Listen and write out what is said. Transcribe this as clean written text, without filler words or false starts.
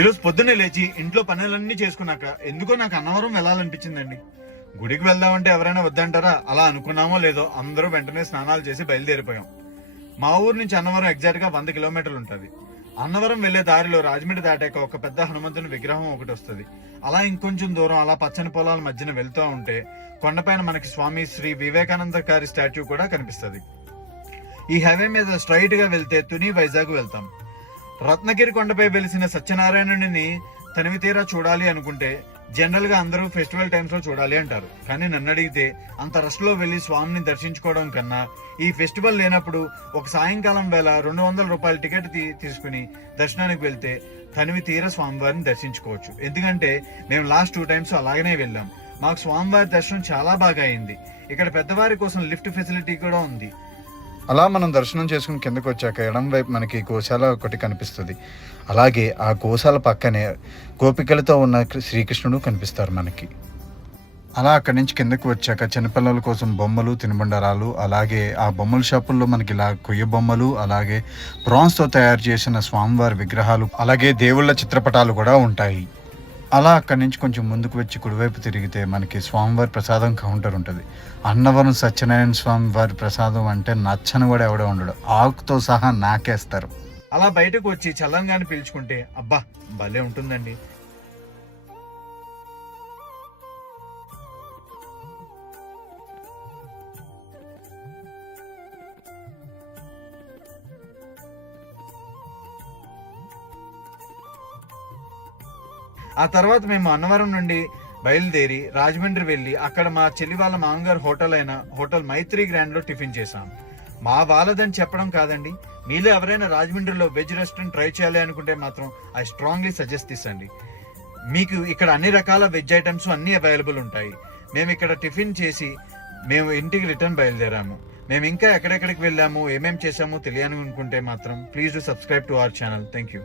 ఈరోజు పొద్దున్నే లేచి ఇంట్లో పనులన్నీ చేసుకున్నాక ఎందుకో నాకు అన్నవరం వెళ్ళాలనిపించిందండి. గుడికి వెళ్దామంటే ఎవరైనా వద్దంటారా? అలా అనుకున్నామో లేదో అందరూ వెంటనే స్నానాలు చేసి బయలుదేరిపోయాం. మా ఊరు నుంచి అన్నవరం ఎగ్జాక్ట్ గా 100 కిలోమీటర్లు ఉంటుంది. అన్నవరం వెళ్లే దారిలో రాజమండ్రి దాటాక ఒక పెద్ద హనుమంతుని విగ్రహం ఒకటి వస్తుంది. అలా ఇంకొంచెం దూరం అలా పచ్చని పొలాల మధ్యన వెళ్తూ ఉంటే కొండపైన మనకి స్వామి శ్రీ వివేకానంద గారి స్టాచ్యూ కూడా కనిపిస్తుంది. ఈ హైవే మీద స్ట్రైట్ గా వెళ్తే తుని వైజాగ్ వెళ్తాం. రత్నగిరి కొండపై వెలిసిన సత్యనారాయణుడిని తనివి తీరా చూడాలి అనుకుంటే జనరల్ గా అందరూ ఫెస్టివల్ టైమ్స్ లో చూడాలి అంటారు. కానీ నన్ను అడిగితే అంత రష్ లో వెళ్లి స్వామిని దర్శించుకోవడం కన్నా ఈ ఫెస్టివల్ లేనప్పుడు ఒక సాయంకాలం వేళ 200 రూపాయల టికెట్ తీసుకుని దర్శనానికి వెళ్తే తనివి తీరా స్వామివారిని దర్శించుకోవచ్చు. ఎందుకంటే మేము లాస్ట్ 2 టైమ్స్ అలాగనే వెళ్ళాం. మాకు స్వామివారి దర్శనం చాలా బాగా అయింది. ఇక్కడ పెద్దవారి కోసం లిఫ్ట్ ఫెసిలిటీ కూడా ఉంది. అలా మనం దర్శనం చేసుకుని కిందకు వచ్చాక ఎడం వైపు మనకి గోశాల ఒకటి కనిపిస్తుంది. అలాగే ఆ గోశాల పక్కనే గోపికలతో ఉన్న శ్రీకృష్ణుడు కనిపిస్తారు మనకి. అలా అక్కడి నుంచి కిందకు వచ్చాక చిన్నపిల్లల కోసం బొమ్మలు, తినుబండరాలు, అలాగే ఆ బొమ్మల షాపుల్లో మనకి ఇలా కొయ్య బొమ్మలు, అలాగే బ్రాన్స్తో తయారు చేసిన స్వామివారి విగ్రహాలు, అలాగే దేవుళ్ళ చిత్రపటాలు కూడా ఉంటాయి. అలా అక్కడి నుంచి కొంచెం ముందుకు వచ్చి కుడివైపు తిరిగితే మనకి స్వామివారి ప్రసాదం కౌంటర్ ఉంటుంది. అన్నవరం సత్యనారాయణ స్వామి వారి ప్రసాదం అంటే నచ్చని కూడా ఎవడో ఉండడు. ఆకుతో సహా నాకేస్తారు. అలా బయటకు వచ్చి చల్లంగాని పీల్చుకుంటే అబ్బా భలే ఉంటుందండి. ఆ తర్వాత మేము అన్నవరం నుండి బయలుదేరి రాజమండ్రి వెళ్ళి అక్కడ మా చెల్లి వాళ్ళ మామగారు హోటల్ అయిన హోటల్ మైత్రి గ్రాండ్ లో టిఫిన్ చేశాం. మా వాళ్ళదని చెప్పడం కాదండి, మీలో ఎవరైనా రాజమండ్రిలో వెజ్ రెస్టారెంట్ ట్రై చేయాలి అనుకుంటే మాత్రం ఐ స్ట్రాంగ్లీ సజెస్ట్ చేసండి. మీకు ఇక్కడ అన్ని రకాల వెజ్ ఐటమ్స్ అన్ని అవైలబుల్ ఉంటాయి. మేము ఇక్కడ టిఫిన్ చేసి మేము ఇంటికి రిటర్న్ బయలుదేరాము. మేము ఇంకా ఎక్కడెక్కడికి వెళ్ళాము, ఏమేమి చేసామో తెలియాలి అనుకుంటే మాత్రం please do subscribe to our channel. Thank you.